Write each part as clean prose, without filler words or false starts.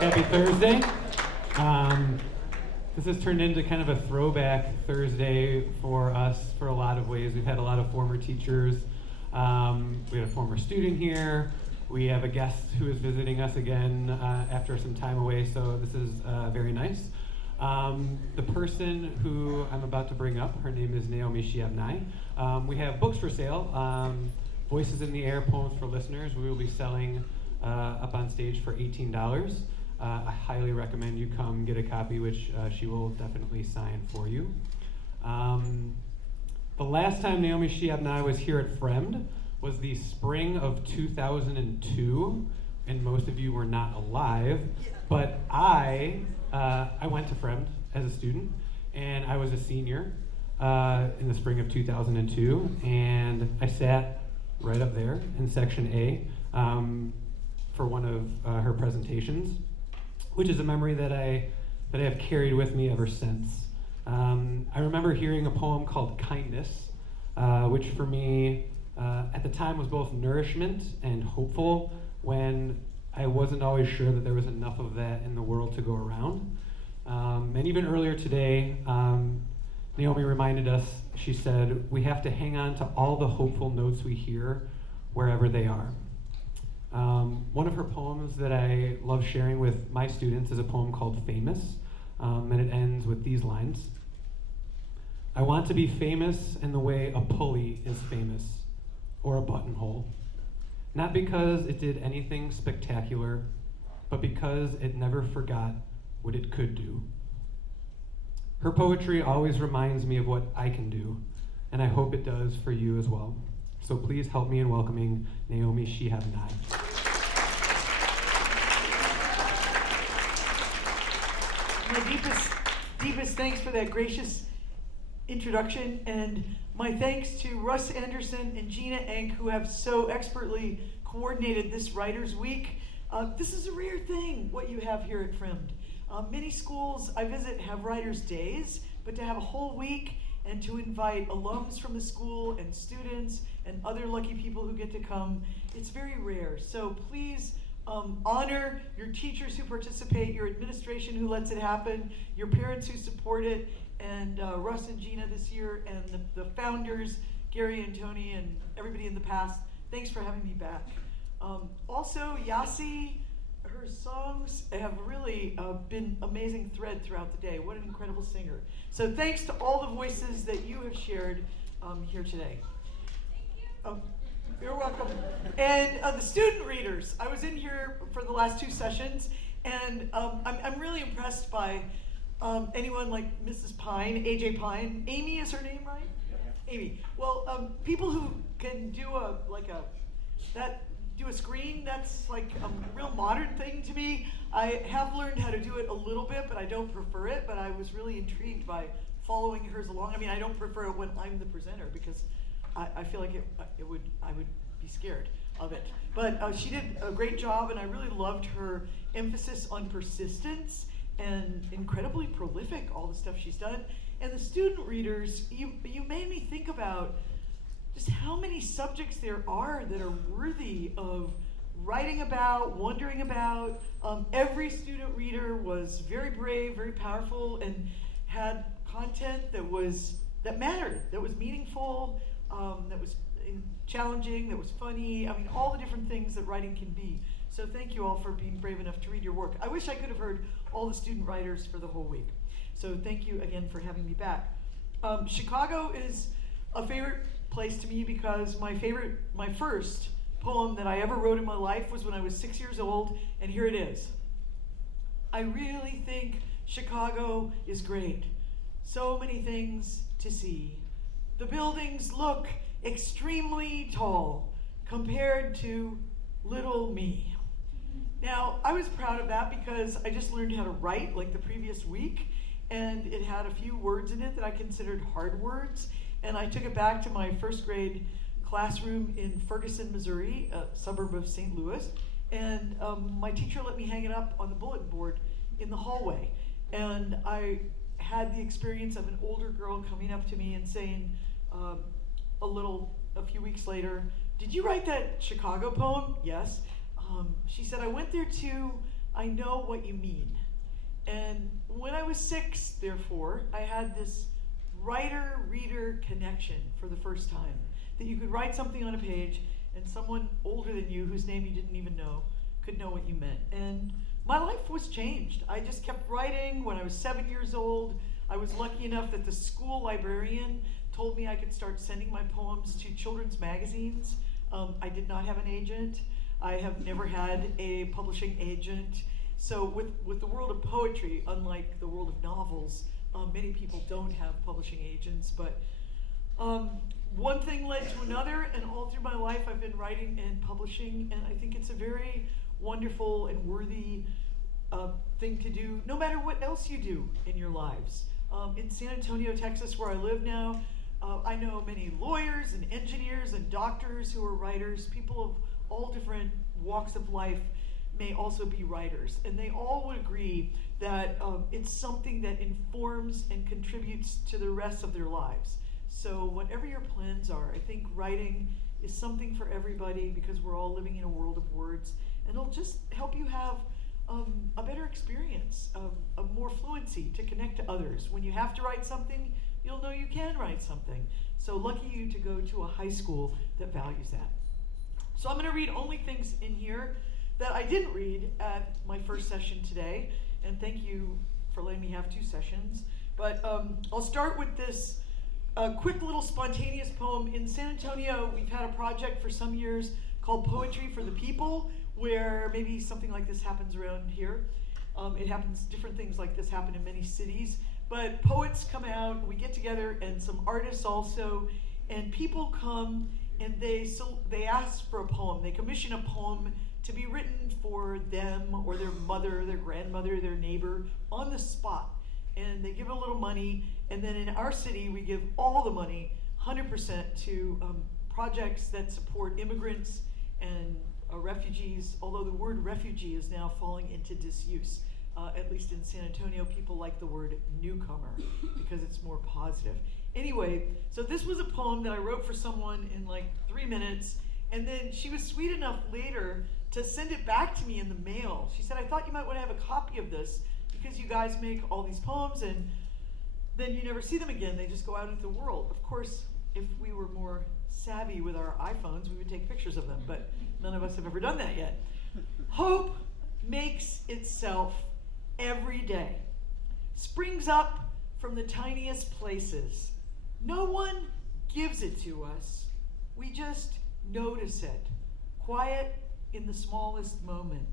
Happy Thursday. This has turned into kind of a throwback Thursday for us for a lot of ways. We've had a lot of former teachers. We had a former student here. We have a guest who is visiting us again after some time away, so this is very nice. The person who I'm about to bring up, her name is Naomi Shiabnai. We have books for sale, Voices in the Air, Poems for Listeners. We will be selling up on stage for $18. I highly recommend you come get a copy, which she will definitely sign for you. The last time Naomi Shiabnai was here at Fremd was the spring of 2002, and most of you were not alive, but I went to Fremd as a student, and I was a senior in the spring of 2002, and I sat right up there in section A for one of her presentations, which is a memory that I have carried with me ever since. I remember hearing a poem called Kindness, which for me at the time was both nourishment and hopeful when I wasn't always sure that there was enough of that in the world to go around. And even earlier today, Naomi reminded us, she said, we have to hang on to all the hopeful notes we hear wherever they are. One of her poems that I love sharing with my students is a poem called Famous, and it ends with these lines. I want to be famous in the way a pulley is famous, or a buttonhole. Not because it did anything spectacular, but because it never forgot what it could do. Her poetry always reminds me of what I can do, and I hope it does for you as well. So please help me in welcoming Naomi Shiabnai. My deepest thanks for that gracious introduction, and my thanks to Russ Anderson and Gina Enck, who have so expertly coordinated this Writers' Week. This is a rare thing, what you have here at Fremd. Many schools I visit have Writers' Days, but to have a whole week and to invite alums from the school and students and other lucky people who get to come, it's very rare. So please honor your teachers who participate, your administration who lets it happen, your parents who support it, and Russ and Gina this year, and the founders, Gary and Tony, and everybody in the past. Thanks for having me back. Also, Yasi, her songs have really been amazing thread throughout the day. What an incredible singer. So thanks to all the voices that you have shared here today. You're welcome. And the student readers, I was in here for the last two sessions, and I'm really impressed by anyone like Mrs. Pine, AJ Pine. Amy is her name, right? Yeah. Amy. Well, people who can do do a screen, that's like a real modern thing to me. I have learned how to do it a little bit, but I don't prefer it, but I was really intrigued by following hers along. I mean, I don't prefer it when I'm the presenter because I feel like I would be scared of it. But she did a great job, and I really loved her emphasis on persistence and incredibly prolific, all the stuff she's done. And the student readers, you made me think about just how many subjects there are that are worthy of writing about, wondering about. Every student reader was very brave, very powerful, and had content that mattered, that was meaningful, that was challenging, that was funny. I mean, all the different things that writing can be. So thank you all for being brave enough to read your work. I wish I could have heard all the student writers for the whole week. So thank you again for having me back. Chicago is a favorite place to me because my first poem that I ever wrote in my life was when I was 6 years old, and here it is. I really think Chicago is great. So many things to see. The buildings look extremely tall compared to little me. Now, I was proud of that because I just learned how to write like the previous week, and it had a few words in it that I considered hard words, and I took it back to my first grade classroom in Ferguson, Missouri, a suburb of St. Louis, and my teacher let me hang it up on the bulletin board in the hallway, and I had the experience of an older girl coming up to me and saying a few weeks later, "Did you write that Chicago poem?" "Yes." She said, "I went there too. I know what you mean. And when I was 6, therefore, I had this writer-reader connection for the first time. That you could write something on a page and someone older than you, whose name you didn't even know, could know what you meant. And my life was changed. I just kept writing. When I was 7 years old, I was lucky enough that the school librarian told me I could start sending my poems to children's magazines. I did not have an agent. I have never had a publishing agent. So with the world of poetry, unlike the world of novels, many people don't have publishing agents. But one thing led to another, and all through my life I've been writing and publishing, and I think it's a very wonderful and worthy thing to do, no matter what else you do in your lives. In San Antonio, Texas, where I live now, I know many lawyers and engineers and doctors who are writers. People of all different walks of life may also be writers, and they all would agree that it's something that informs and contributes to the rest of their lives. So whatever your plans are, I think writing is something for everybody, because we're all living in a world of words, and it'll just help you have a better experience, of more fluency to connect to others. When you have to write something, you'll know you can write something. So lucky you to go to a high school that values that. So I'm going to read only things in here that I didn't read at my first session today, and thank you for letting me have 2 sessions. But I'll start with this quick little spontaneous poem. In San Antonio, we've had a project for some years called Poetry for the People, where maybe something like this happens around here. Different things like this happen in many cities. But poets come out, we get together, and some artists also, and people come and they ask for a poem. They commission a poem to be written for them or their mother, their grandmother, their neighbor, on the spot. And they give a little money, and then in our city we give all the money, 100%, to projects that support immigrants and refugees, although the word refugee is now falling into disuse. At least in San Antonio, people like the word newcomer because it's more positive. Anyway, so this was a poem that I wrote for someone in like 3 minutes, and then she was sweet enough later to send it back to me in the mail. She said, I thought you might want to have a copy of this because you guys make all these poems and then you never see them again. They just go out into the world. Of course, if we were more savvy with our iPhones, we would take pictures of them, but none of us have ever done that yet. Hope makes itself every day, springs up from the tiniest places. No one gives it to us. We just notice it, quiet in the smallest moment.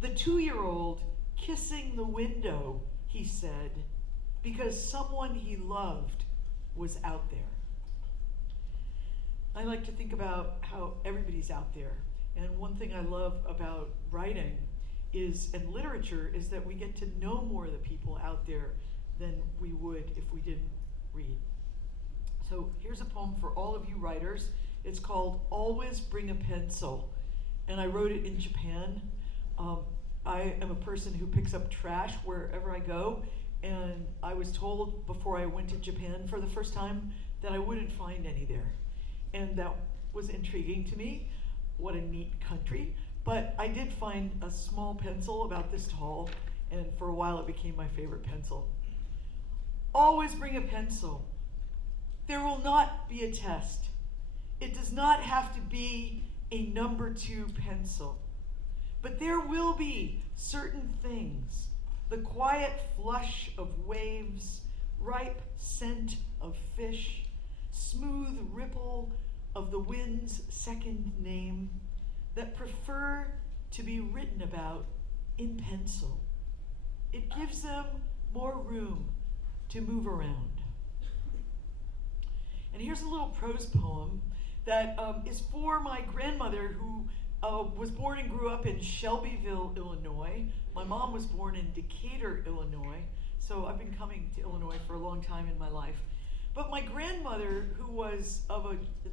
The 2-year-old kissing the window, he said, because someone he loved was out there. I like to think about how everybody's out there. And one thing I love about writing and literature is that we get to know more of the people out there than we would if we didn't read. So here's a poem for all of you writers. It's called Always Bring a Pencil. And I wrote it in Japan. I am a person who picks up trash wherever I go. And I was told before I went to Japan for the first time that I wouldn't find any there. And that was intriguing to me. What a neat country. But I did find a small pencil about this tall, and for a while it became my favorite pencil. Always bring a pencil. There will not be a test. It does not have to be a number 2 pencil. But there will be certain things, the quiet flush of waves, ripe scent of fish, smooth ripple of the wind's second name, that prefer to be written about in pencil. It gives them more room to move around. And here's a little prose poem that is for my grandmother, who was born and grew up in Shelbyville, Illinois. My mom was born in Decatur, Illinois. So I've been coming to Illinois for a long time in my life. But my grandmother, who was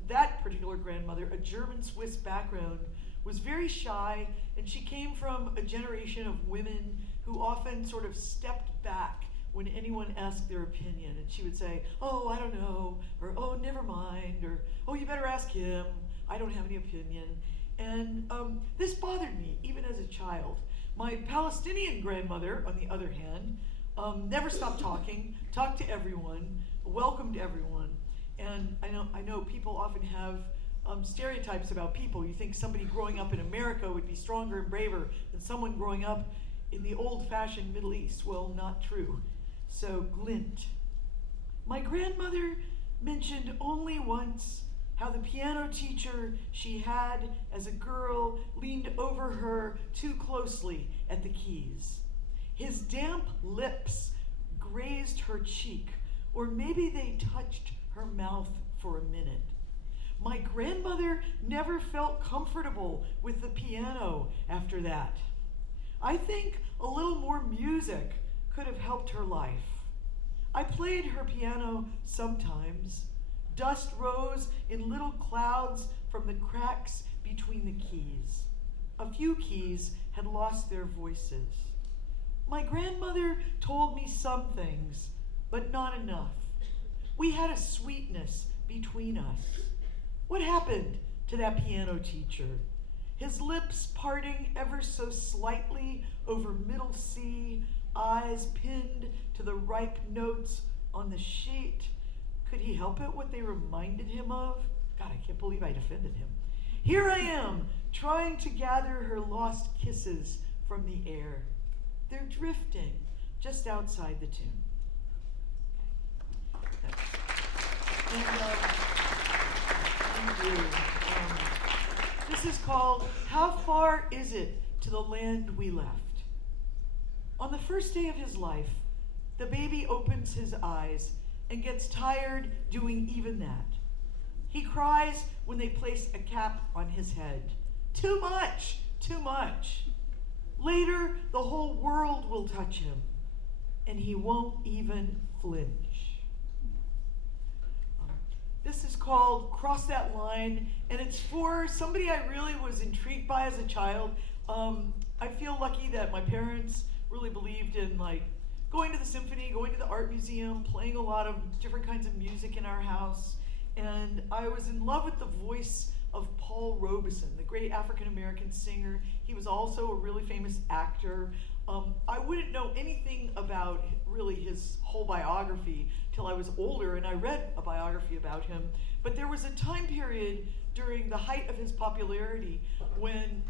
that particular grandmother, a German-Swiss background, was very shy, and she came from a generation of women who often sort of stepped back when anyone asked their opinion. And she would say, oh, I don't know, or oh, never mind, or oh, you better ask him, I don't have any opinion. And this bothered me, even as a child. My Palestinian grandmother, on the other hand, never stopped talking, talked to everyone, welcomed everyone. And I know people often have stereotypes about people. You think somebody growing up in America would be stronger and braver than someone growing up in the old-fashioned Middle East. Well, not true. So, glint. My grandmother mentioned only once how the piano teacher she had as a girl leaned over her too closely at the keys. His damp lips grazed her cheek, or maybe they touched her mouth for a minute. My grandmother never felt comfortable with the piano after that. I think a little more music could have helped her life. I played her piano sometimes. Dust rose in little clouds from the cracks between the keys. A few keys had lost their voices. My grandmother told me some things, but not enough. We had a sweetness between us. What happened to that piano teacher? His lips parting ever so slightly over middle C, eyes pinned to the ripe notes on the sheet. Could he help it what they reminded him of? God, I can't believe I'd offended him. Here I am, trying to gather her lost kisses from the air. They're drifting just outside the tune. Thank you. This is called How Far Is It to the Land We Left? On the first day of his life, the baby opens his eyes and gets tired doing even that. He cries when they place a cap on his head. Too much, too much. Later, the whole world will touch him, and he won't even flinch. This is called Cross That Line, and it's for somebody I really was intrigued by as a child. I feel lucky that my parents really believed in going to the symphony, going to the art museum, playing a lot of different kinds of music in our house. And I was in love with the voice of Paul Robeson, the great African-American singer. He was also a really famous actor. I wouldn't know anything about really his whole biography till I was older, and I read a biography about him. But there was a time period during the height of his popularity when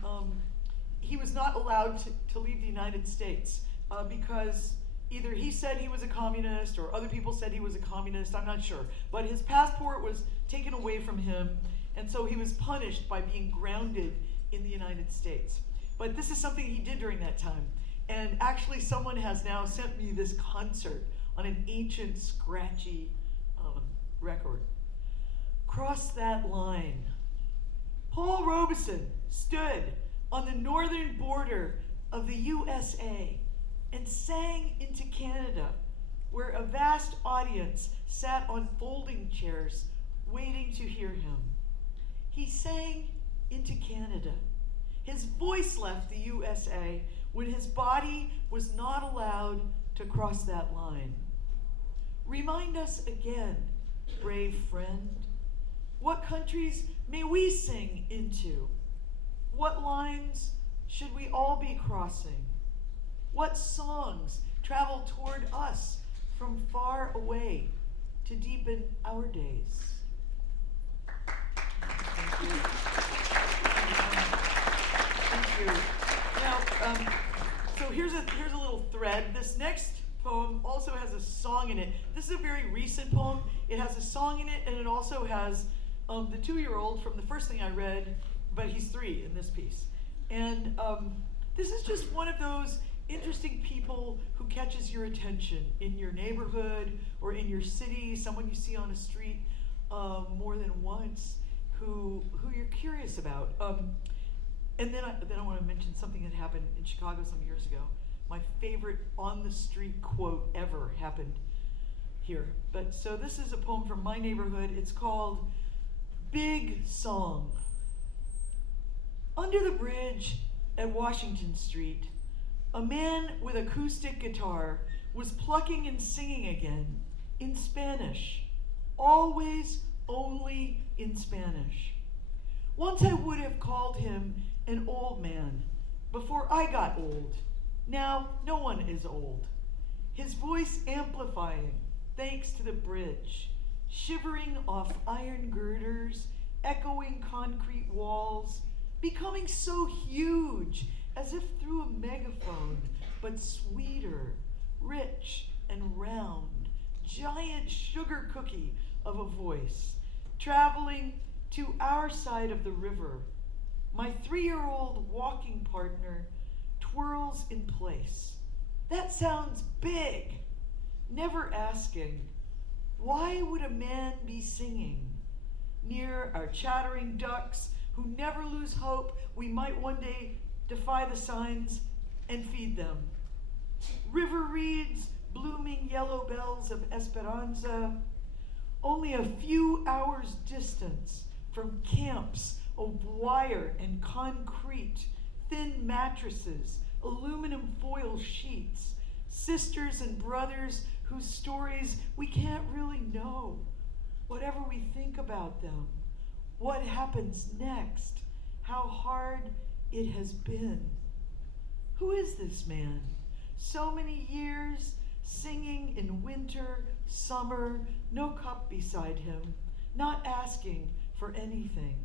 he was not allowed to leave the United States because either he said he was a communist or other people said he was a communist, I'm not sure. But his passport was taken away from him, and so he was punished by being grounded in the United States. But this is something he did during that time. And actually someone has now sent me this concert on an ancient, scratchy record. Cross that line. Paul Robeson stood on the northern border of the USA and sang into Canada, where a vast audience sat on folding chairs waiting to hear him. He sang into Canada. His voice left the USA when his body was not allowed to cross that line. Remind us again, brave friend, what countries may we sing into? What lines should we all be crossing? What songs travel toward us from far away to deepen our days? Thank you. Thank you. Now, so here's a little thread. This next poem also has a song in it. This is a very recent poem. It has a song in it, and it also has the 2-year-old from the first thing I read, but he's 3 in this piece. And this is just one of those interesting people who catches your attention in your neighborhood or in your city, someone you see on a street more than once, who you're curious about. And then I want to mention something that happened in Chicago some years ago. My favorite on-the-street quote ever happened here. But so this is a poem from my neighborhood. It's called Big Song. Under the bridge at Washington Street, a man with acoustic guitar was plucking and singing again in Spanish, always only in Spanish. Once I would have called him an old man, before I got old. Now, no one is old. His voice amplifying, thanks to the bridge, shivering off iron girders, echoing concrete walls, becoming so huge, as if through a megaphone, but sweeter, rich, and round, giant sugar cookie of a voice, traveling to our side of the river. My 3-year-old walking partner twirls in place. That sounds big. Never asking, why would a man be singing? Near our chattering ducks who never lose hope we might one day defy the signs and feed them. River reeds, blooming yellow bells of Esperanza, only a few hours distance from camps of wire and concrete, thin mattresses, aluminum foil sheets, sisters and brothers whose stories we can't really know. Whatever we think about them, what happens next, how hard it has been. Who is this man? So many years, singing in winter, summer, no cup beside him, not asking for anything.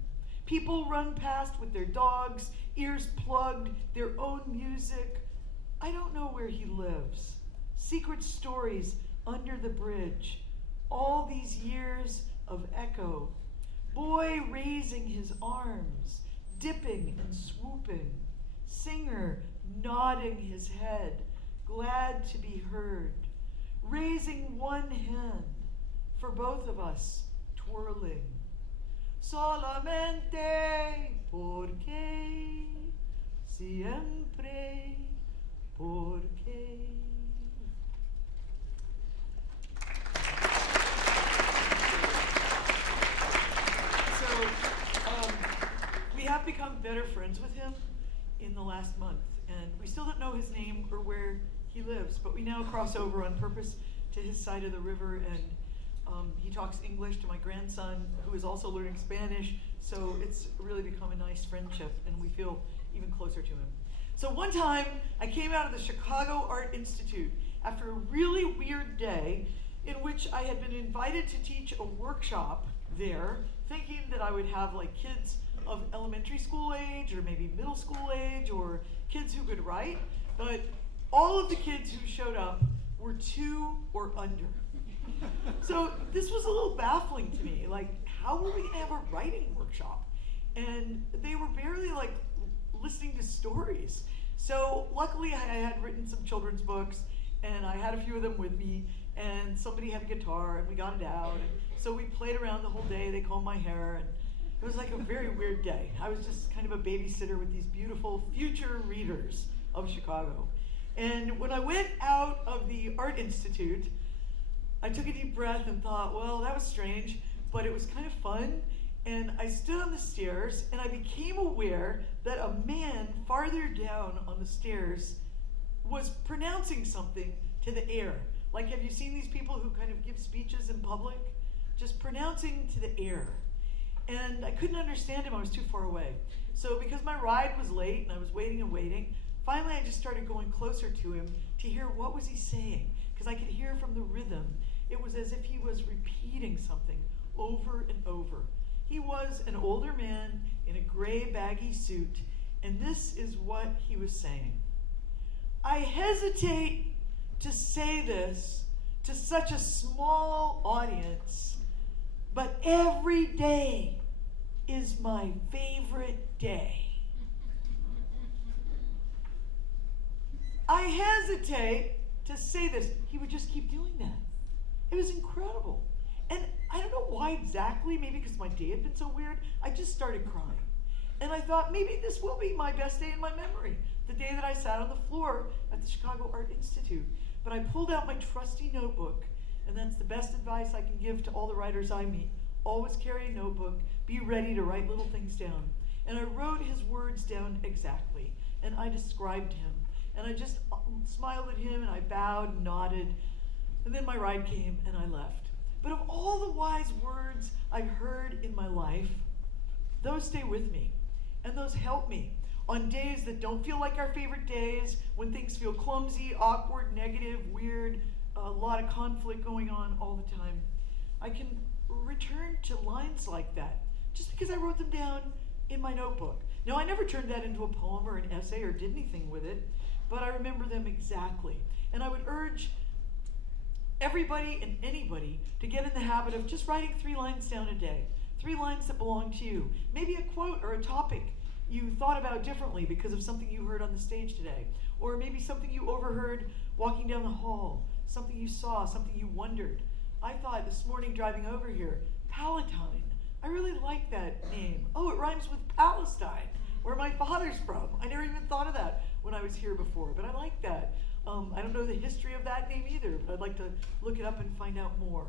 People run past with their dogs, ears plugged, their own music. I don't know where he lives. Secret stories under the bridge. All these years of echo. Boy raising his arms, dipping and swooping. Singer nodding his head, glad to be heard. Raising one hand for both of us, twirling. Solamente porque, siempre porque. We have become better friends with him in the last month, and we still don't know his name or where he lives, but we now cross over on purpose to his side of the river, and he talks English to my grandson, who is also learning Spanish, so it's really become a nice friendship, and we feel even closer to him. So one time, I came out of the Chicago Art Institute after a really weird day in which I had been invited to teach a workshop there, thinking that I would have like kids of elementary school age or maybe middle school age or kids who could write, but all of the kids who showed up were 2 or under. So this was a little baffling to me, like how were we gonna have a writing workshop? And they were barely like listening to stories. So luckily I had written some children's books and I had a few of them with me, and somebody had a guitar and we got it out, and so we played around the whole day. They combed my hair, and it was like a very weird day. I was just kind of a babysitter with these beautiful future readers of Chicago. And when I went out of the Art Institute, I took a deep breath and thought, well, that was strange, but it was kind of fun. And I stood on the stairs and I became aware that a man farther down on the stairs was pronouncing something to the air. Like, have you seen these people who kind of give speeches in public? Just pronouncing to the air. And I couldn't understand him, I was too far away. So because my ride was late and I was waiting and waiting, finally I just started going closer to him to hear what was he saying, because I could hear from the rhythm. It was as if he was repeating something over and over. He was an older man in a gray baggy suit, and this is what he was saying. I hesitate to say this to such a small audience, but every day is my favorite day. I hesitate to say this. He would just keep doing that. It was incredible. And I don't know why exactly, maybe because my day had been so weird, I just started crying. And I thought, maybe this will be my best day in my memory, the day that I sat on the floor at the Chicago Art Institute. But I pulled out my trusty notebook, and that's the best advice I can give to all the writers I meet. Always carry a notebook, be ready to write little things down. And I wrote his words down exactly, and I described him. And I just smiled at him, and I bowed and nodded. And then my ride came, and I left. But of all the wise words I've heard in my life, those stay with me, and those help me. on days that don't feel like our favorite days, when things feel clumsy, awkward, negative, weird, a lot of conflict going on all the time, I can return to lines like that just because I wrote them down in my notebook. Now, I never turned that into a poem or an essay or did anything with it, but I remember them exactly. And I would urge everybody and anybody to get in the habit of just writing 3 lines down a day. 3 lines that belong to you. Maybe a quote or a topic you thought about differently because of something you heard on the stage today. Or maybe something you overheard walking down the hall. Something you saw, something you wondered. I thought this morning driving over here, Palatine. I really like that name. Oh, it rhymes with Palestine, where my father's from. I never even thought of that when I was here before, but I like that. I don't know the history of that name either, but I'd like to look it up and find out more.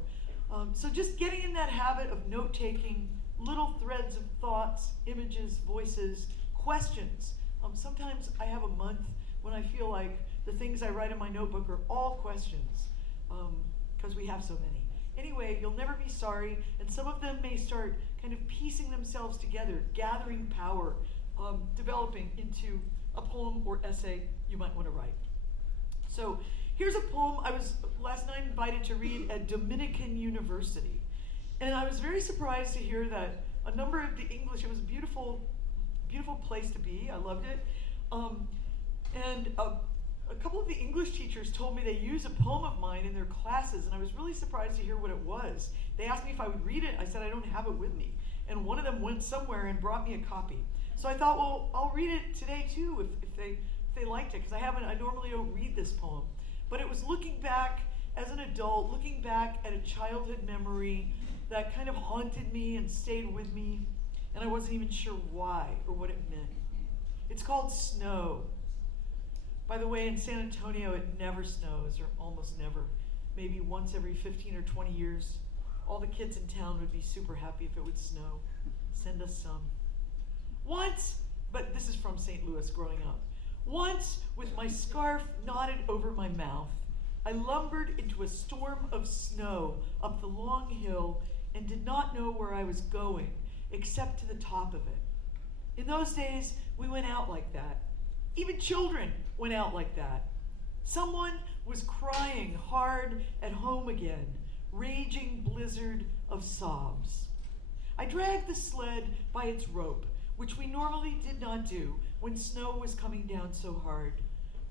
So just getting in that habit of note-taking, little threads of thoughts, images, voices, questions. Sometimes I have a month when I feel like the things I write in my notebook are all questions, because we have so many. Anyway, you'll never be sorry, and some of them may start kind of piecing themselves together, gathering power, developing into a poem or essay you might want to write. So here's a poem I was last night invited to read at Dominican University. And I was very surprised to hear that a number of the English, it was a beautiful, beautiful place to be. I loved it. And a couple of the English teachers told me they use a poem of mine in their classes, and I was really surprised to hear what it was. They asked me if I would read it. I said I don't have it with me. And one of them went somewhere and brought me a copy. So I thought, well, I'll read it today too if they liked it, because I normally don't read this poem. But it was looking back as an adult, looking back at a childhood memory that kind of haunted me and stayed with me, and I wasn't even sure why or what it meant. It's called Snow. By the way, in San Antonio, it never snows, or almost never. Maybe once every 15 or 20 years. All the kids in town would be super happy if it would snow. Send us some. Once, but this is from St. Louis growing up. Once, with my scarf knotted over my mouth, I lumbered into a storm of snow up the long hill and did not know where I was going, except to the top of it. In those days, we went out like that. Even children went out like that. Someone was crying hard at home again, raging blizzard of sobs. I dragged the sled by its rope, which we normally did not do when snow was coming down so hard,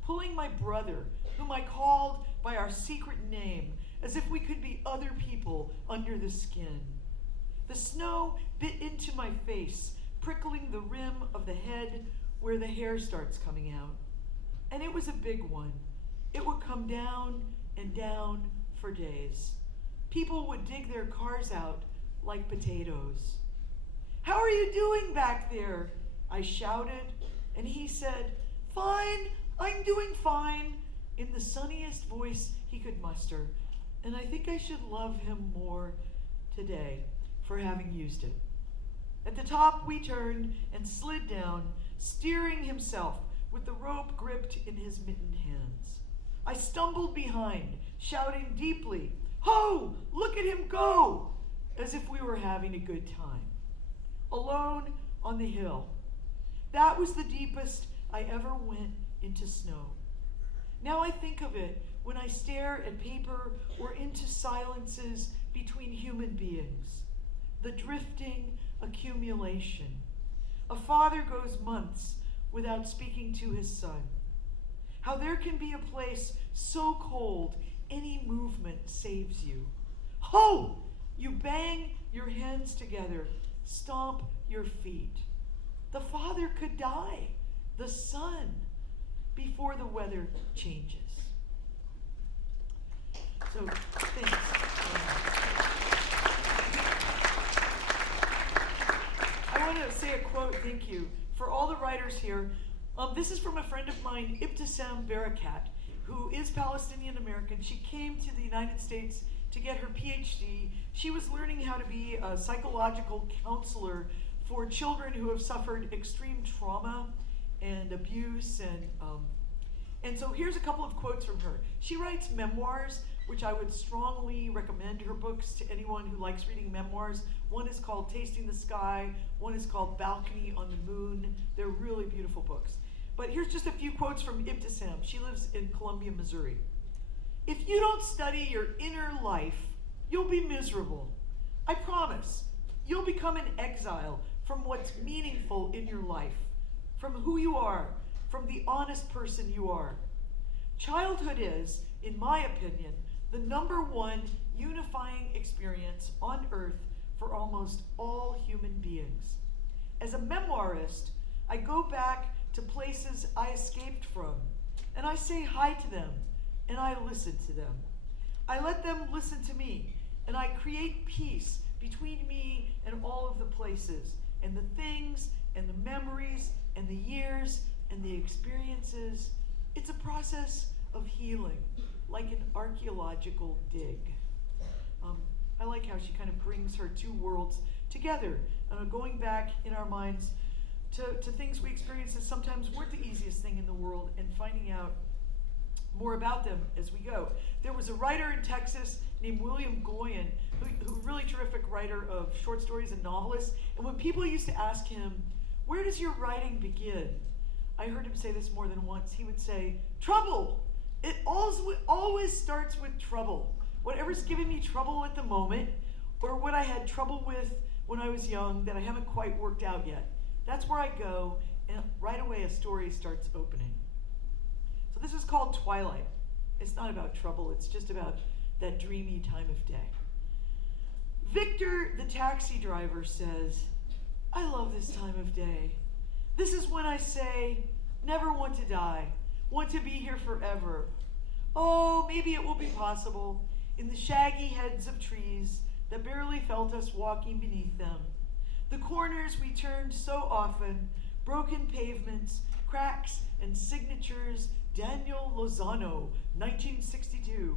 pulling my brother, whom I called by our secret name, as if we could be other people under the skin. The snow bit into my face, prickling the rim of the head where the hair starts coming out. And it was a big one. It would come down and down for days. People would dig their cars out like potatoes. "How are you doing back there?" I shouted, and he said, "Fine, I'm doing fine," in the sunniest voice he could muster. And I think I should love him more today for having used it. At the top, we turned and slid down, steering himself with the rope gripped in his mittened hands. I stumbled behind, shouting deeply, "Ho! Look at him go!" as if we were having a good time. Alone on the hill. That was the deepest I ever went into snow. Now I think of it when I stare at paper or into silences between human beings. The drifting accumulation. A father goes months without speaking to his son. How there can be a place so cold any movement saves you. Ho! You bang your hands together, stomp your feet. The father could die, the son, before the weather changes. So, thanks. I want to say a quote, thank you, for all the writers here. This is from a friend of mine, Ibtisam Barakat, who is Palestinian American. She came to the United States to get her PhD. She was learning how to be a psychological counselor for children who have suffered extreme trauma and abuse. And so here's a couple of quotes from her. She writes memoirs which I would strongly recommend her books to anyone who likes reading memoirs. One is called Tasting the Sky, one is called Balcony on the Moon. They're really beautiful books. But here's just a few quotes from Ibtisam. She lives in Columbia, Missouri. If you don't study your inner life, you'll be miserable. I promise. You'll become an exile from what's meaningful in your life, from who you are, from the honest person you are. Childhood is, in my opinion, the #1 unifying experience on earth for almost all human beings. As a memoirist, I go back to places I escaped from, and I say hi to them, and I listen to them. I let them listen to me, and I create peace between me and all of the places, and the things, and the memories, and the years, and the experiences. It's a process of healing, like an archaeological dig. I like how she kind of brings her two worlds together, going back in our minds to things we experienced that sometimes weren't the easiest thing in the world, and finding out more about them as we go. There was a writer in Texas named William Goyen, who really terrific writer of short stories and novelist. And when people used to ask him, where does your writing begin? I heard him say this more than once. He would say, trouble. It always starts with trouble. Whatever's giving me trouble at the moment, or what I had trouble with when I was young that I haven't quite worked out yet. That's where I go, and right away a story starts opening. So this is called Twilight. It's not about trouble, it's just about that dreamy time of day. Victor, the taxi driver, says, I love this time of day. This is when I say, never want to die, want to be here forever. Oh, maybe it will be possible in the shaggy heads of trees that barely felt us walking beneath them. The corners we turned so often, broken pavements, cracks and signatures, Daniel Lozano, 1962.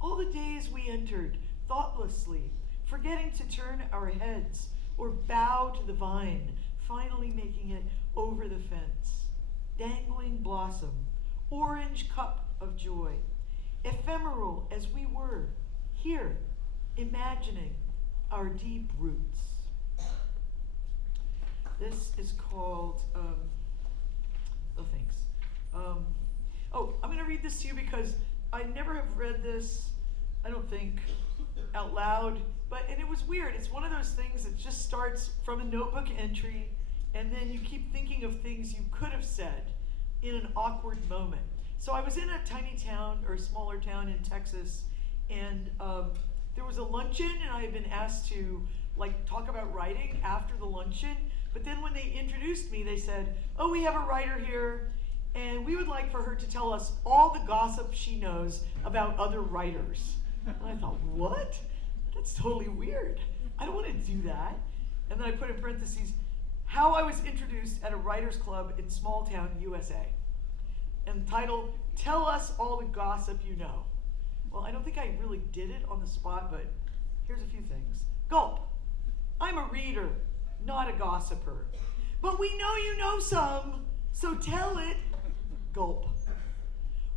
All the days we entered thoughtlessly, forgetting to turn our heads or bow to the vine, finally making it over the fence. Dangling blossom, orange cup of joy, ephemeral as we were, here, imagining our deep roots. This is called, thanks. I'm going to read this to you because I never have read this, I don't think, out loud, and it was weird. It's one of those things that just starts from a notebook entry, and then you keep thinking of things you could have said in an awkward moment. So I was in a tiny town, or a smaller town in Texas, and there was a luncheon, and I had been asked to talk about writing after the luncheon. But then when they introduced me, they said, oh, we have a writer here, and we would like for her to tell us all the gossip she knows about other writers. And I thought, what? That's totally weird. I don't want to do that. And then I put in parentheses, how I was introduced at a writers club in small town USA. And the title, Tell Us All the Gossip You Know. Well, I don't think I really did it on the spot, but here's a few things. Gulp. I'm a reader, not a gossiper. But we know you know some, so tell it. Gulp.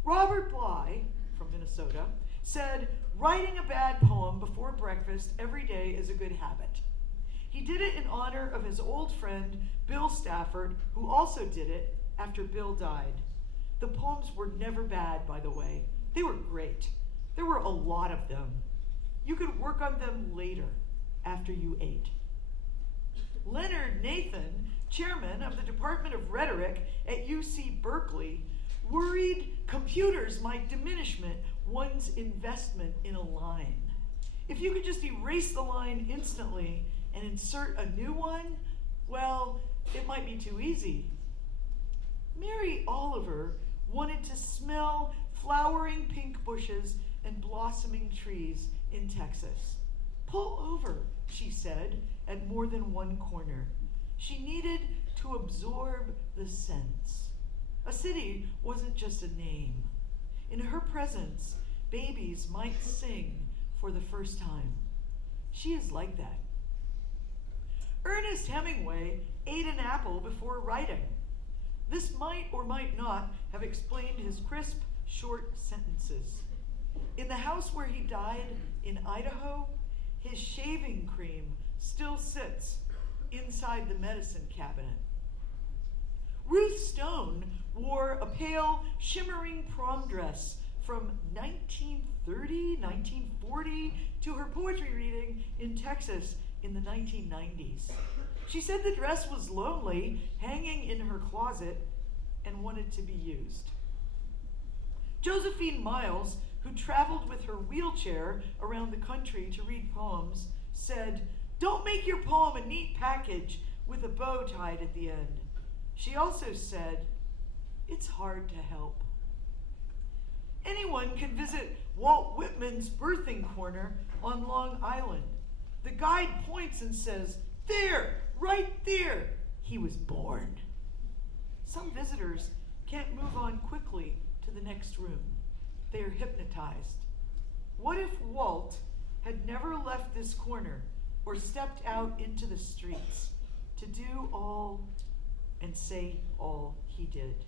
Robert Bly, from Minnesota, said, writing a bad poem before breakfast every day is a good habit. He did it in honor of his old friend, Bill Stafford, who also did it after Bill died. The poems were never bad, by the way. They were great. There were a lot of them. You could work on them later, after you ate. Leonard Nathan, chairman of the Department of Rhetoric at UC Berkeley, worried computers might diminish one's investment in a line. If you could just erase the line instantly and insert a new one, well, it might be too easy. Mary Oliver wanted to smell flowering pink bushes and blossoming trees in Texas. Pull over, she said, at more than one corner. She needed to absorb the scents. A city wasn't just a name. In her presence, babies might sing for the first time. She is like that. Ernest Hemingway ate an apple before writing. This might or might not have explained his crisp, short sentences. In the house where he died in Idaho, his shaving cream still sits inside the medicine cabinet. Ruth Stone wore a pale, shimmering prom dress from 1930, 1940 to her poetry reading in Texas in the 1990s. She said the dress was lonely, hanging in her closet, and wanted to be used. Josephine Miles, who traveled with her wheelchair around the country to read poems, said, "Don't make your poem a neat package with a bow tied at the end." She also said, "It's hard to help." Anyone can visit Walt Whitman's birthing corner on Long Island. The guide points and says, "There, right there, he was born." Some visitors can't move on quickly to the next room. They are hypnotized. What if Walt had never left this corner or stepped out into the streets to do all and say all he did?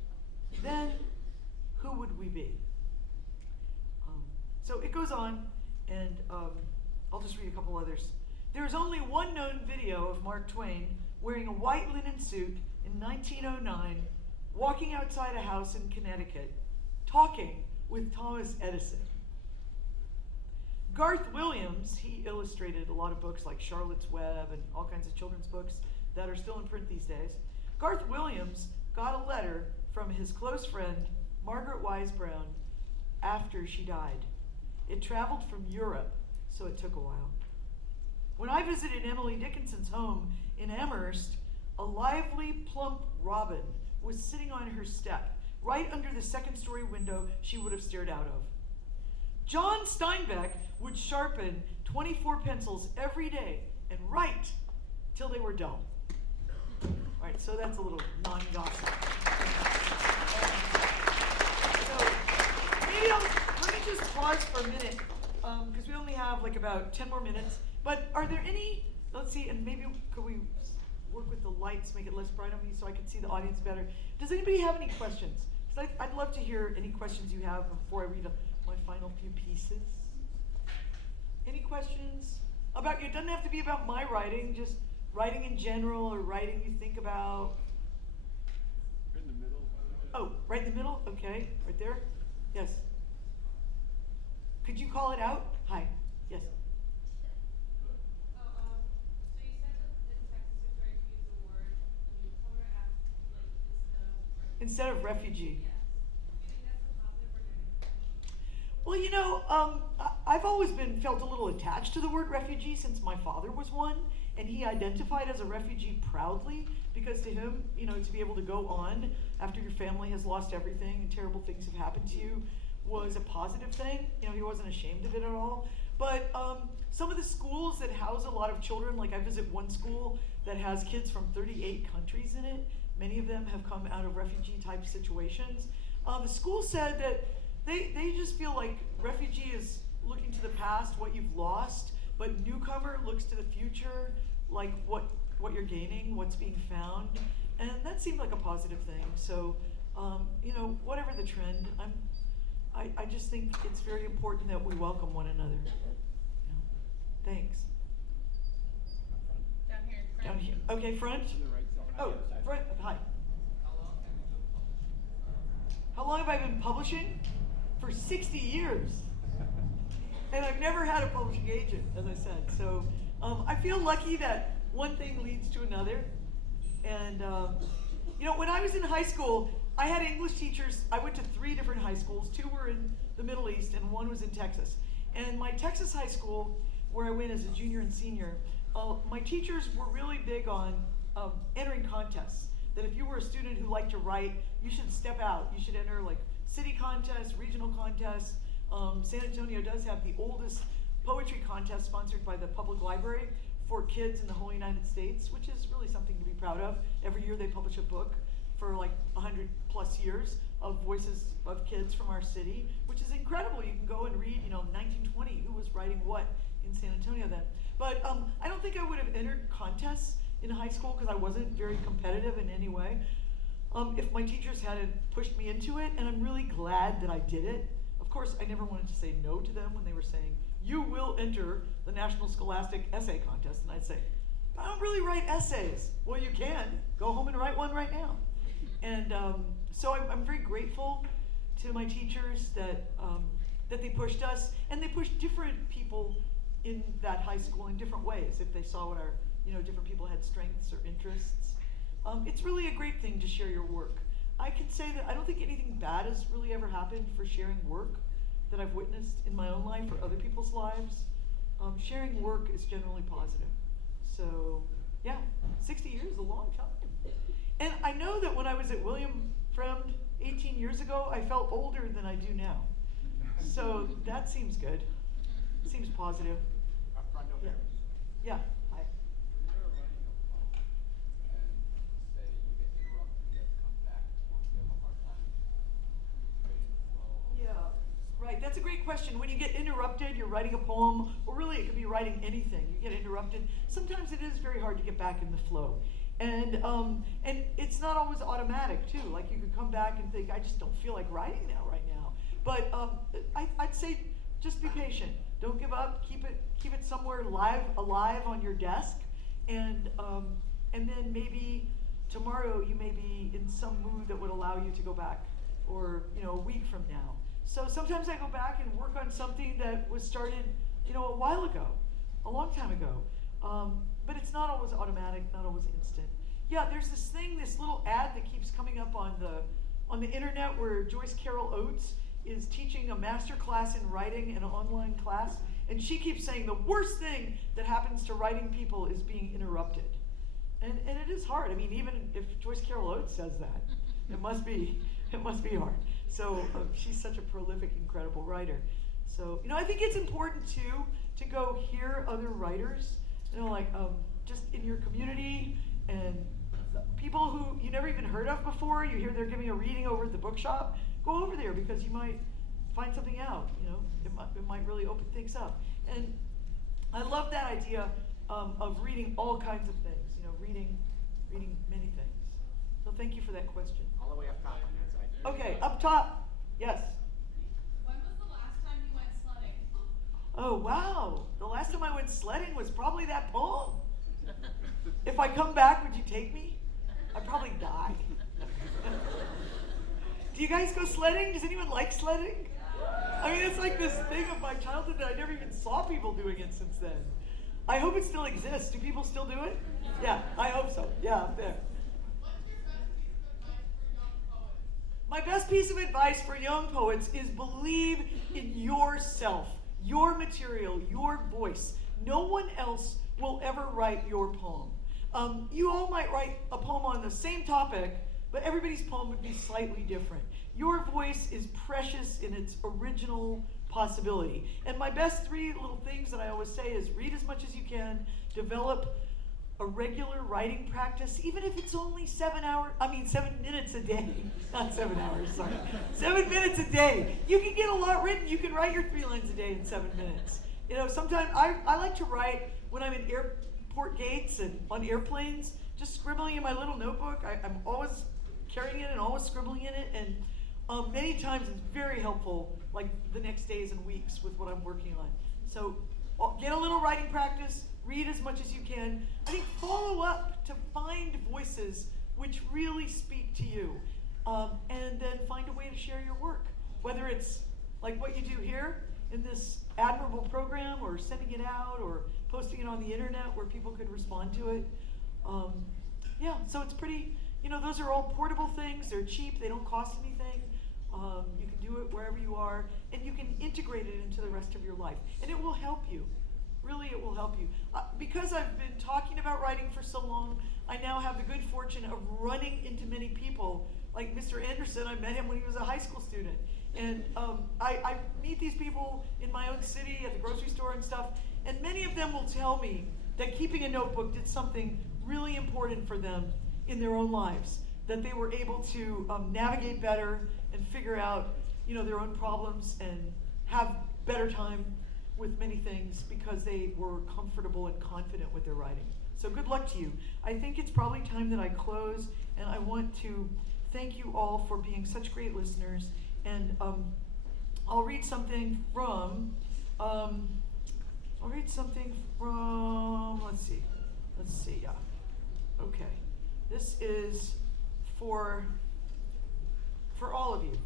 Then who would we be? So it goes on, and I'll just read a couple others. There is only one known video of Mark Twain wearing a white linen suit in 1909, walking outside a house in Connecticut, talking with Thomas Edison. Garth Williams, he illustrated a lot of books like Charlotte's Web and all kinds of children's books that are still in print these days. Garth Williams got a letter from his close friend, Margaret Wise Brown, after she died. It traveled from Europe, so it took a while. When I visited Emily Dickinson's home in Amherst, a lively, plump robin was sitting on her step, right under the second-story window she would have stared out of. John Steinbeck would sharpen 24 pencils every day and write till they were dull. All right, so that's a little non-gossip. So maybe let me just pause for a minute, because we only have like about 10 more minutes. But are there any, let's see, and maybe could we work with the lights, make it less bright on me so I can see the audience better. Does anybody have any questions? Because I'd love to hear any questions you have before I read my final few pieces. Any questions about, it doesn't have to be about my writing, just writing in general or writing you think about. In the middle. Oh, right in the middle? Okay, right there? Yes. Could you call it out? Hi, yes. So you said that in Texas you're trying to use the word newcomer Instead of refugee. Yes. Do you think that's a positive or negative? Well, you know, I've always felt a little attached to the word refugee since my father was one, and he identified as a refugee proudly because to him, you know, to be able to go on after your family has lost everything and terrible things have happened to you was a positive thing. You know, he wasn't ashamed of it at all. But some of the schools that house a lot of children, like I visit one school that has kids from 38 countries in it. Many of them have come out of refugee-type situations. The school said that they just feel like refugee is looking to the past, what you've lost, but newcomer looks to the future, like what you're gaining, what's being found. And that seemed like a positive thing. So, you know, whatever the trend, I just think it's very important that we welcome one another. Yeah. Thanks. Down here in front. Down here. Okay, front. To the right side. Oh, front. Hi. How long have I been publishing? For 60 years. And I've never had a publishing agent, as I said. So I feel lucky that one thing leads to another. And, you know, when I was in high school, I had English teachers. I went to 3 different high schools. 2 were in the Middle East and 1 was in Texas. And my Texas high school, where I went as a junior and senior, my teachers were really big on entering contests. That if you were a student who liked to write, you should step out. You should enter like city contests, regional contests. San Antonio does have the oldest poetry contest sponsored by the public library for kids in the whole United States, which is really something to be proud of. Every year they publish a book for like 100 plus years of voices of kids from our city, which is incredible. You can go and read, you know, 1920, who was writing what in San Antonio then. But I don't think I would have entered contests in high school because I wasn't very competitive in any way. If my teachers hadn't pushed me into it, and I'm really glad that I did it. Of course, I never wanted to say no to them when they were saying, you will enter the National Scholastic Essay Contest. And I'd say, I don't really write essays. Well, you can. Go home and write one right now. And so I'm very grateful to my teachers that they pushed us, and they pushed different people in that high school in different ways if they saw what our, different people had strengths or interests. It's really a great thing to share your work. I can say that I don't think anything bad has really ever happened for sharing work that I've witnessed in my own life or other people's lives. Sharing work is generally positive. So, yeah, 60 years is a long time. And I know that when I was at William Fremd 18 years ago, I felt older than I do now. So that seems good. Seems positive. Up front over here. Yeah. Hi. When you're running a poem and say you get interrupted, you have to come back, well, you have a hard time integrating the flow. Yeah, right. That's a great question. When you get interrupted, you're writing a poem, or really it could be writing anything. You get interrupted. Sometimes it is very hard to get back in the flow. And it's not always automatic too. Like you could come back and think, I just don't feel like writing now, right now. But I'd say just be patient. Don't give up. Keep it somewhere alive on your desk, and then maybe tomorrow you may be in some mood that would allow you to go back, or a week from now. So sometimes I go back and work on something that was started a while ago, a long time ago. But it's not always automatic, not always instant. Yeah, there's this little ad that keeps coming up on the internet where Joyce Carol Oates is teaching a master class in writing, an online class, and she keeps saying the worst thing that happens to writing people is being interrupted. And it is hard. I mean, even if Joyce Carol Oates says that, it must be hard. So she's such a prolific, incredible writer. So, I think it's important too to go hear other writers, just in your community, and people who you never even heard of before. You hear they're giving a reading over at the bookshop. Go over there because you might find something out. It might really open things up. And I love that idea of reading all kinds of things. Reading many things. So thank you for that question. All the way up top on that side. Okay, up top. Yes. When was the last time you went sledding? Oh, wow. The last time I went sledding was probably that poem. If I come back, would you take me? I'd probably die. Do you guys go sledding? Does anyone like sledding? I mean, it's like this thing of my childhood that I never even saw people doing it since then. I hope it still exists. Do people still do it? Yeah, I hope so. Yeah, up there. My best piece of advice for young poets is believe in yourself, your material, your voice. No one else will ever write your poem. You all might write a poem on the same topic, but everybody's poem would be slightly different. Your voice is precious in its original possibility. And my best 3 little things that I always say is read as much as you can, develop a regular writing practice, even if it's only 7 minutes a day. Not 7 hours, sorry. 7 minutes a day. You can get a lot written. You can write your 3 lines a day in 7 minutes. Sometimes I like to write when I'm in airport gates and on airplanes, just scribbling in my little notebook. I'm always carrying it and always scribbling in it, and many times it's very helpful, like the next days and weeks with what I'm working on. So get a little writing practice, read as much as you can. I think follow up to find voices which really speak to you, and then find a way to share your work, whether it's like what you do here in this admirable program, or sending it out, or posting it on the internet where people could respond to it. Yeah, so it's pretty, those are all portable things. They're cheap. They don't cost anything. You can do it wherever you are, and you can integrate it into the rest of your life. And it will help you. Really, it will help you. Because I've been talking about writing for so long, I now have the good fortune of running into many people. Like Mr. Anderson, I met him when he was a high school student. And I meet these people in my own city at the grocery store and stuff, and many of them will tell me that keeping a notebook did something really important for them in their own lives, that they were able to navigate better and figure out their own problems and have better time with many things because they were comfortable and confident with their writing. So good luck to you. I think it's probably time that I close, and I want to thank you all for being such great listeners. And I'll read something from, let's see, yeah. Okay. This is for all of you.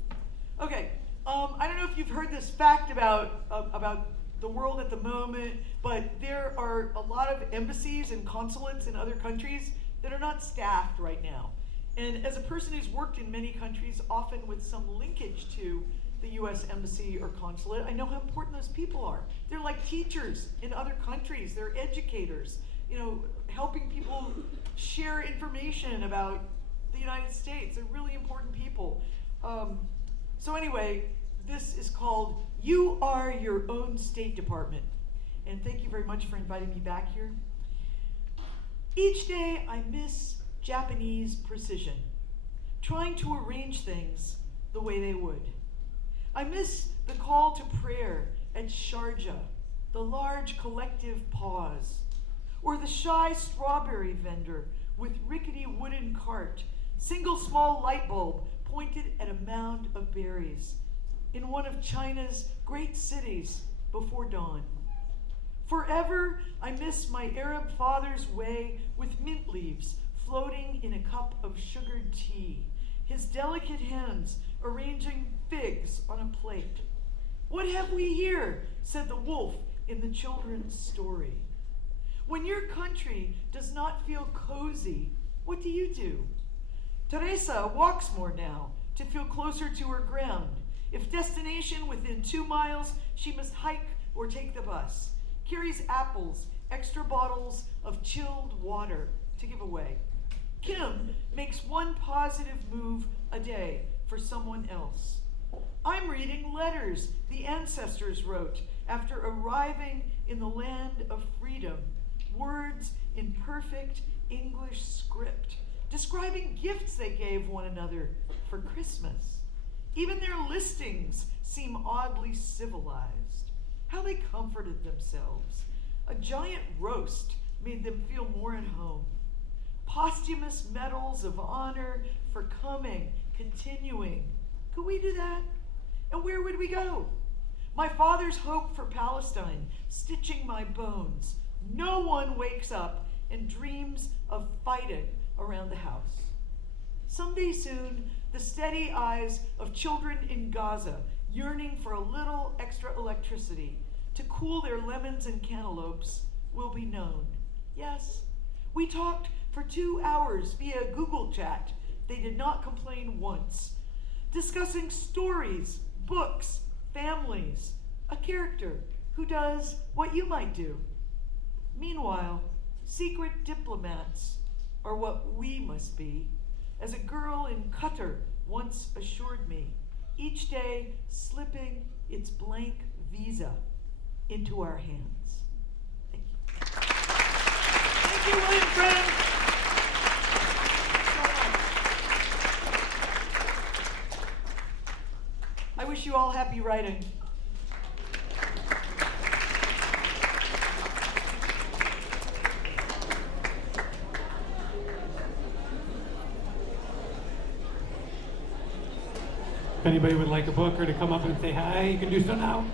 Okay. I don't know if you've heard this fact about the world at the moment, but there are a lot of embassies and consulates in other countries that are not staffed right now. And as a person who's worked in many countries, often with some linkage to the US embassy or consulate, I know how important those people are. They're like teachers in other countries, they're educators, helping people share information about the United States. They're really important people. So anyway, this is called You Are Your Own State Department. And thank you very much for inviting me back here. Each day I miss Japanese precision, trying to arrange things the way they would. I miss the call to prayer at Sharjah, the large collective pause, or the shy strawberry vendor with rickety wooden cart, single small light bulb pointed at a mound of berries in one of China's great cities before dawn. Forever, I miss my Arab father's way with mint leaves floating in a cup of sugared tea, his delicate hands arranging figs on a plate. What have we here? Said the wolf in the children's story. When your country does not feel cozy, what do you do? Teresa walks more now to feel closer to her ground. If destination within 2 miles, she must hike or take the bus. Carries apples, extra bottles of chilled water to give away. Kim makes one positive move a day for someone else. I'm reading letters the ancestors wrote after arriving in the land of freedom, words in perfect English script, describing gifts they gave one another for Christmas. Even their listings seem oddly civilized. How they comforted themselves. A giant roast made them feel more at home. Posthumous medals of honor for coming, continuing. Could we do that? And where would we go? My father's hope for Palestine, stitching my bones. No one wakes up and dreams of fighting around the house. Someday soon, the steady eyes of children in Gaza, yearning for a little extra electricity to cool their lemons and cantaloupes, will be known. Yes, we talked for 2 hours via Google Chat. They did not complain once. Discussing stories, books, families, a character who does what you might do. Meanwhile, secret diplomats are what we must be, as a girl in Qatar once assured me, each day slipping its blank visa into our hands. Thank you. Thank you, William Fremd. I wish you all happy writing. If anybody would like a book or to come up and say hi, you can do so now.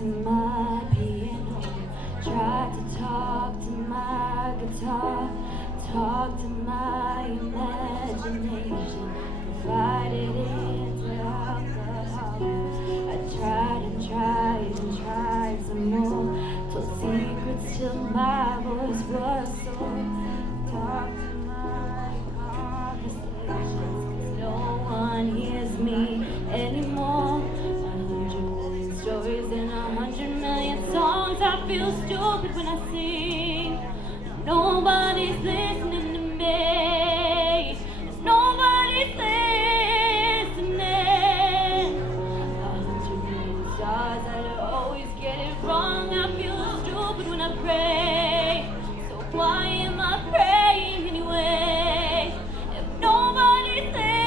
to my piano, try to talk to my guitar, talk to my imagination, divided into alcohol. I tried and tried and tried some more, told secrets till my voice was sore. Talk to my conversations, 'cause no one hears me anymore. 100 million stories and 100 million songs. I feel stupid when I sing. Nobody's listening to me. Nobody's listening. 100 million stars, I'd always get it wrong. I feel stupid when I pray. So why am I praying anyway? If nobody's listening,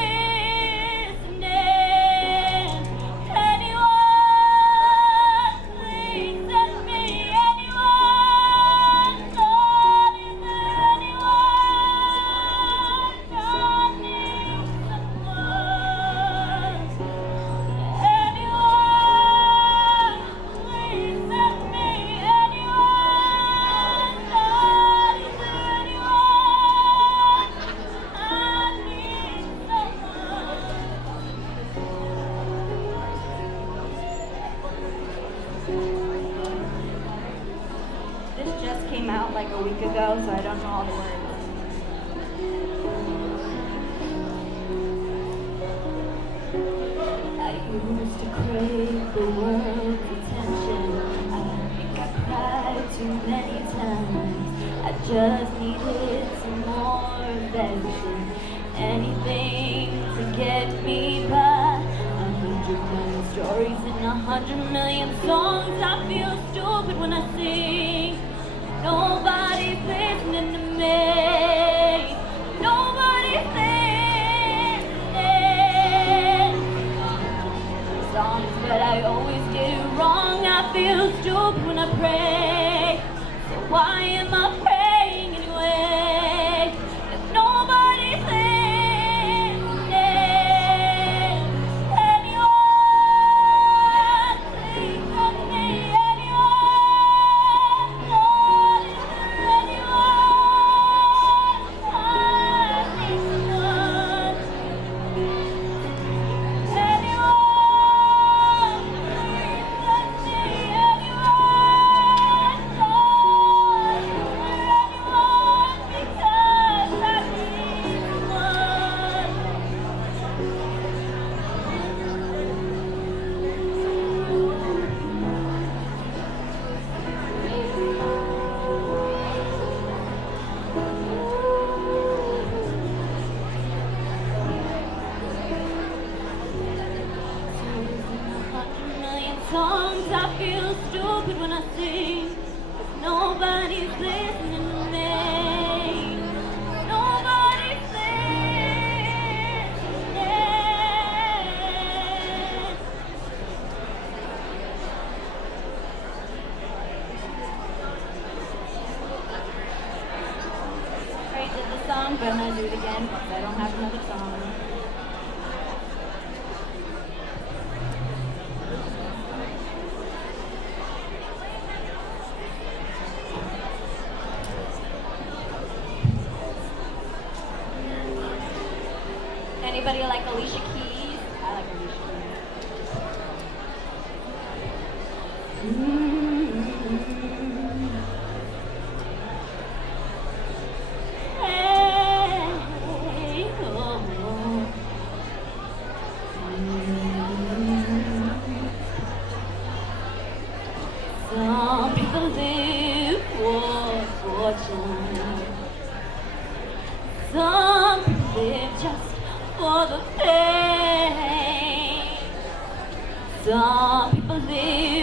anyone, please send me anyone. Lord, is there anyone? I need someone. Anyone, please send me anyone. Lord, is there anyone? I need someone. This just came out like a week ago, so I don't know all the words. I used to crave the world's attention. I think I cried too many times. I just needed some more affection. Anything to get me by. 100 million stories and 100 million songs. I feel stupid when I sing. Nobody's listening to me. Nobody's listening. Songs, but I always get it wrong. I feel stupid when I pray. So why am I praying anyway? If nobody's listening, anyone, please send me anyone. Lord, is there anyone? I need someone. Anyone, please send me anyone. Lord, is there anyone? Because I need someone. Songs, I feel stupid when I sing, 'cause nobody's listening to me. Nobody's listening. I did the song, but I'm gonna do it again because I don't have another song. Anybody like Alicia Keys? I like Alicia Keys. Hey, oh. Some people live for fortune. Some people live just for the fame. Some people live